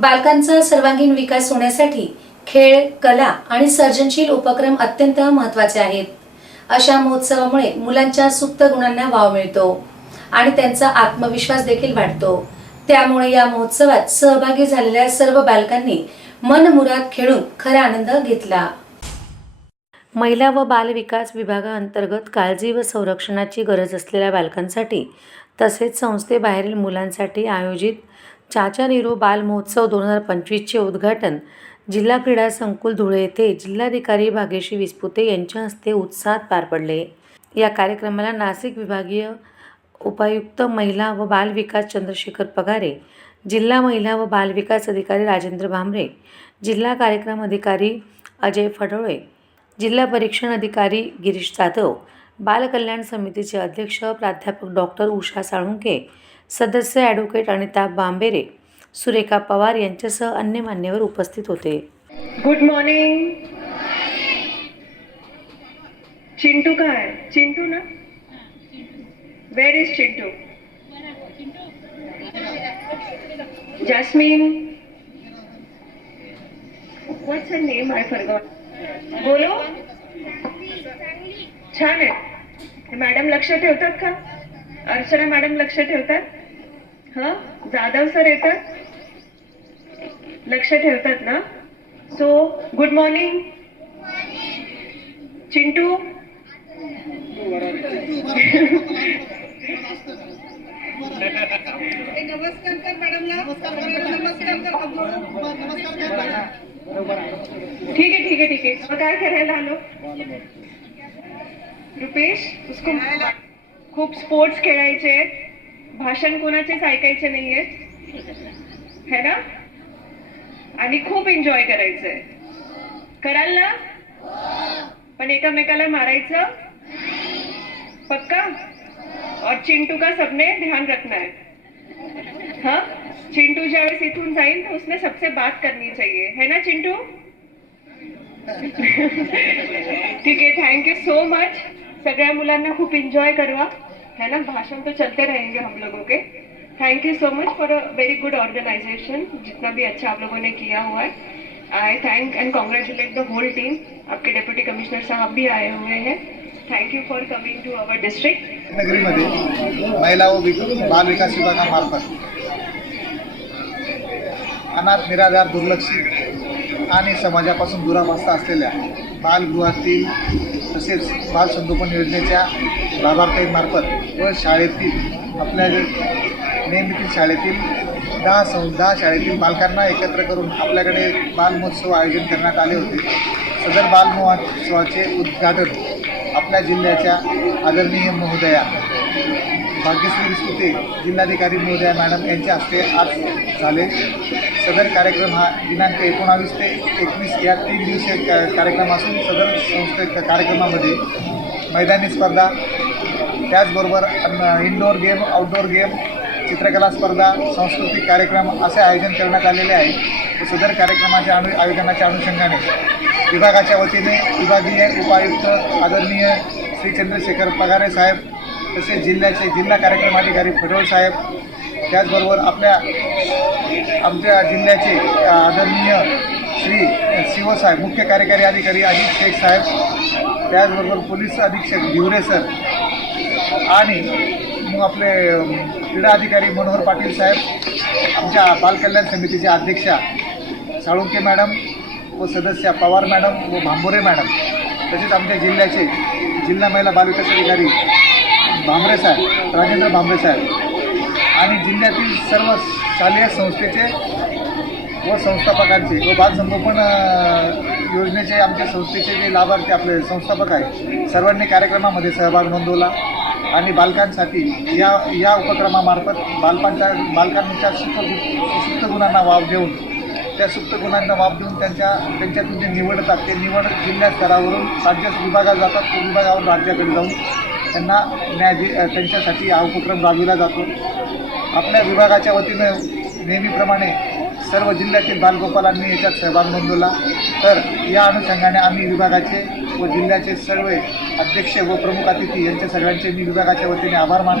बालकांचा सर्वांगीण विकास होण्यासाठी खेळ, कला आणि सर्जनशील उपक्रम अत्यंत महत्त्वाचे आहेत। अशा महोत्सवामुळे मुलांच्या सुप्त गुणांना वाव मिळतो आणि त्यांचा आत्मविश्वास देखील वाढतो। त्यामुळे या महोत्सवात सहभागी झालेल्या सर्व बालकांनी मनमुराद खेळून खरा आनंद घेतला। महिला व बाल विकास विभागाअंतर्गत काळजी व संरक्षणाची गरज असलेल्या बालकांसाठी तसेच संस्थेबाहेरील मुलांसाठी आयोजित चाचा नेहरू बाल महोत्सव 2025 चे उद्घाटन जिल्हा क्रीडा संकुल धुळे येथे जिल्हाधिकारी भाग्यश्री विस्पुते यांच्या हस्ते उत्साहात पार पडले। या कार्यक्रमाला नाशिक विभागीय उपायुक्त महिला व बाल विकास चंद्रशेखर पगारे, जिल्हा महिला व बाल विकास अधिकारी राजेंद्र भांबरे, जिल्हा कार्यक्रम अधिकारी अजय फडोळे, जिल्हा परीक्षण अधिकारी गिरीश जाधव, बाल कल्याण समितीचे अध्यक्ष प्राध्यापक डॉक्टर उषा साळुंके, सदस्य ॲडव्होकेट अनिता बांबेरे, सुरेखा पवार यांच्यासह अन्य मान्यवर उपस्थित होते। Good morning. चिंटू का है? चिंटू ना? Where is Chintu? Jasmine, what's her name? I forgot. बोलो। छान आहे। मॅडम लक्ष ठेवतात का? अर्चना मॅडम लक्ष ठेवतात? हाँ, जाधव सर येतात? लक्ष ठेवतात ना? So good morning Chintu. नमस्कार कर मॅडमला। नमस्कार ठीक है ठीक है ठीक है। मग काय करायला आलो? रुपेश, उसको खूप स्पोर्ट्स खेळायचे, भाषण कोणाचेच ऐकायचे नाहीये, है ना? आणि खूप एन्जॉय करायचंय, कराल ना? पण एकमेकाला मारायचं पक्का? और चिंटू का सबने ध्यान रखना है। हाँ, चिंटू ज्यावेळेस इथून जाईल तो उसने सबसे बात करनी चाहिए, है ना चिंटू? ठीक है, थैंक यू सो मच। सगळ्या मुलांना खूप एंजॉय करवा, है ना? भाषण तो चलते रहेंगे हम लोगों के। Thank you so much for a very good organisation, जितना भी अच्छा आप लोगों ने किया हुआ है। I thank and congratulate the whole team. आपके डेप्यूटी कमिश्नर साहब भी आए हुए हैं। Thank you for coming to our district. नगरीमध्ये महिला व बाल विकास विभागामार्फत अनाथ, निराधार, दुर्लक्षित आणि समाजापासून दुरावस्थ असलेल्या बालगृहातील तसेच बाल संगोपन योजनेच्या लाभार्थींमार्फत व शाळेतील आपल्या नेहमीतील शाळेतील 10 शाळेतील बालकांना एकत्र करून आपल्याकडे बाल महोत्सव आयोजन करण्यात आले होते। सदर बाल महोत्सवाचे उद्घाटन आपल्या जिल्ह्याच्या आदरणीय महोदया भाग्यश्री विस्पुते जिल्हाधिकारी महोदया मॅडम यांच्या हस्ते आज झाले। सदर कार्यक्रम हा दिनांक 19 ते 21 या 3 दिवसीय कार्यक्रम असून सदर संस्थे कार्यक्रमामध्ये मैदानी स्पर्धा, त्याचबरोबर इनडोअर गेम, आउटडोअर गेम, चित्रकला स्पर्धा, सांस्कृतिक कार्यक्रम असे आयोजन करण्यात आलेले आहे। सदर कार्यक्रमाच्या आयोजनाच्या अनुषंगाने विभागाच्या वतीने विभागीय उपायुक्त आदरणीय श्री चंद्रशेखर पगारे साहेब, तसेच जिल्ह्याचे जिल्हा कार्यक्रम अधिकारी फडोळ साहेब, त्याचबरोबर आमच्या जिल्ह्याचे आदरणीय श्री शिव साहेब, मुख्य कार्यकारी अधिकारी अजित शेख साहेब, त्याचबरोबर पोलीस अधीक्षक धिवरे सर आणि मग आपले क्रीडा अधिकारी मनोहर पाटील साहेब, आमच्या बाल कल्याण समितीचे अध्यक्षा साळुंके मॅडम व सदस्य पवार मॅडम व भांबोरे मॅडम, तसेच आमच्या जिल्ह्याचे जिल्हा महिला बाल विकास अधिकारी भांबरे साहेब, राजेंद्र भांबरे साहेब आणि जिल्ह्यातील सर्व शालेय संस्थेचे व संस्थापकांचे व बाल संगोपन योजनेचे आमच्या संस्थेचे जे लाभार्थी आपले संस्थापक आहेत, सर्वांनी कार्यक्रमामध्ये सहभाग नोंदवला आणि बालकांसाठी या उपक्रमामार्फत बालकांच्या सुप्त गुणांना वाव देऊन, त्या सुप्त गुणांना वाव देऊन त्यांच्यातून जे निवडतात ते निवड जिल्हा स्तरावरून राज्य विभागात जातात, तो विभागावरून राज्याकडे जाऊन त्यांना त्यांच्यासाठी हा उपक्रम राबविला जातो। आपल्या विभागाच्या वतीनं नेहमीप्रमाणे सर्व जिल्ह्यातील बालगोपालांनी याच्यात सहभाग नोंदवला। तर या अनुषंगाने आम्ही विभागाचे व जिल्ह्याचे सर्व अध्यक्ष व प्रमुख अतिथी यांच्या सगळ्यांचे मी विभागाच्या वतीने आभार मानतो।